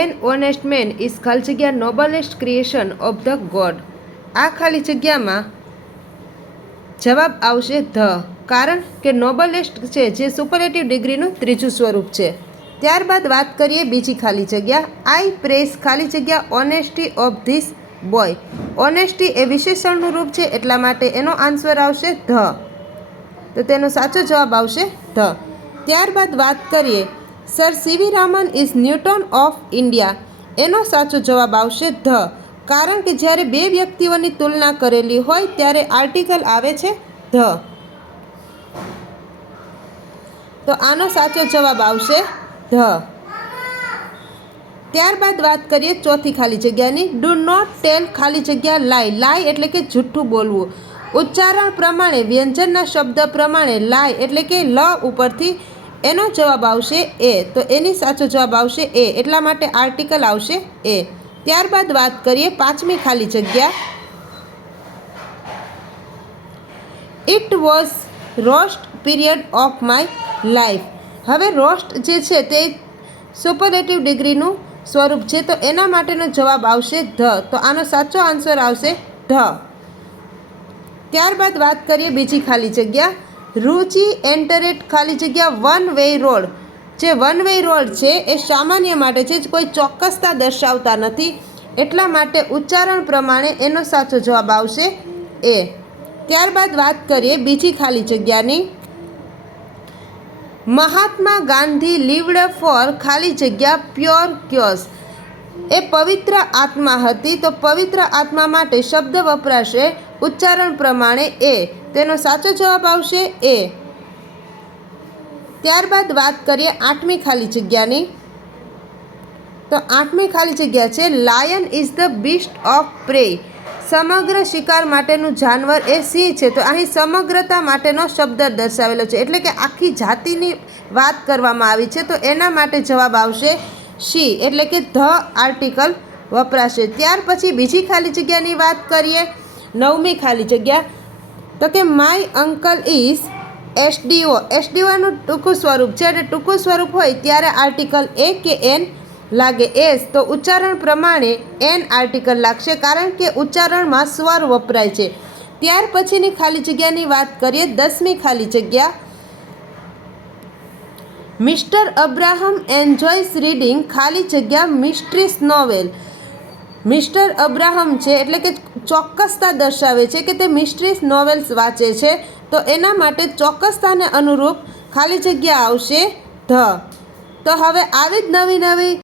N honest main is ખાલી જગ્યા નોબલેસ્ટ creation of the God. આ ખાલી જગ્યામાં જવાબ આવશે ધ, કારણ કે નોબલેસ્ટ છે જે સુપરલેટિવ ડિગ્રીનું ત્રીજું સ્વરૂપ છે. ત્યારબાદ વાત કરીએ બીજી ખાલી જગ્યા. આઈ પ્રેસ ખાલી જગ્યા honesty of this boy. Honesty એ વિશેષણનું રૂપ છે એટલા માટે એનો આન્સર આવશે ધ. તો તેનો સાચો જવાબ આવશે ધ. ત્યારબાદ વાત કરીએ sir CV Raman is Newton of India. એનો સાચો જવાબ આવશે ધ, કારણ કે જ્યારે બે વ્યક્તિઓની તુલના કરેલી હોય ત્યારે આર્ટિકલ આવે છે ધ. તો આનો સાચો જવાબ આવશે ધ. ત્યારબાદ વાત કરીએ ચોથી ખાલી જગ્યાની. ડુ નોટ ટેલ ખાલી જગ્યા લાય. લાય એટલે કે જૂઠું બોલવું. ઉચ્ચારણ પ્રમાણે વ્યંજનના શબ્દ પ્રમાણે લાય એટલે કે લ ઉપરથી એનો જવાબ આવશે એ. તો એની સાચો જવાબ આવશે એ, એટલા માટે આર્ટિકલ આવશે એ. ત્યારબાદ વાત કરીએ પાંચમી ખાલી જગ્યા. It was roast period of my life. હવે રોસ્ટ જે છે તે સુપરલેટિવ ડિગ્રીનું સ્વરૂપ છે તો એના માટેનો જવાબ આવશે ધ. તો આનો સાચો આન્સર આવશે ધ. ત્યારબાદ વાત કરીએ બીજી ખાલી જગ્યા. રુચિ એન્ટરેટ ખાલી જગ્યા વન વે રોડ. જે વન વે રોડ છે એ સામાન્ય માટે છે, કોઈ ચોક્કસતા દર્શાવતા નથી, એટલા માટે ઉચ્ચારણ પ્રમાણે એનો સાચો જવાબ આવશે એ. ત્યારબાદ વાત કરીએ બીજી ખાલી જગ્યાની. મહાત્મા ગાંધી લીવડ ફોર ખાલી જગ્યા પ્યોર ક્યોસ. એ પવિત્ર આત્મા હતી, તો પવિત્ર આત્મા માટે શબ્દ વપરાશે ઉચ્ચારણ પ્રમાણે એ. તેનો સાચો જવાબ આવશે એ. ત્યારબાદ વાત કરીએ આઠમી ખાલી જગ્યાની. તો આઠમી ખાલી જગ્યા છે lion is the beast of prey. સમગ્ર શિકાર માટેનું જાનવર એ સિંહ છે. તો અહીં સમગ્રતા માટેનો શબ્દ દર્શાવેલો છે, એટલે કે આખી જાતિની વાત કરવામાં આવી છે, તો એના માટે જવાબ આવશે શી, એટલે કે ધ આર્ટિકલ વપરાશે. ત્યાર પછી બીજી ખાલી જગ્યાની વાત કરીએ નવમી ખાલી જગ્યા. તો કે માય અંકલ ઇઝ એસડીઓ. એસડીઓનું ટૂંકું સ્વરૂપ છે અને ટૂંકું સ્વરૂપ હોય ત્યારે આર્ટિકલ એ કે એન લાગે એસ, તો ઉચ્ચારણ પ્રમાણે એન આર્ટિકલ લાગશે, કારણ કે ઉચ્ચારણમાં સ્વર વપરાય છે. ત્યાર પછીની ખાલી જગ્યાની વાત કરીએ દસમી ખાલી જગ્યા. મિસ્ટર અબ્રાહમ એન્જોયસ રીડિંગ ખાલી જગ્યા મિસ્ટ્રીસ નોવેલ. મિસ્ટર અબ્રાહમ છે એટલે કે ચોક્કસતા દર્શાવે છે કે તે મિસ્ટ્રીસ નોવેલ્સ વાંચે છે, તો એના માટે ચોક્કસતાને અનુરૂપ ખાલી જગ્યા આવશે ધ. તો હવે આવી જ નવી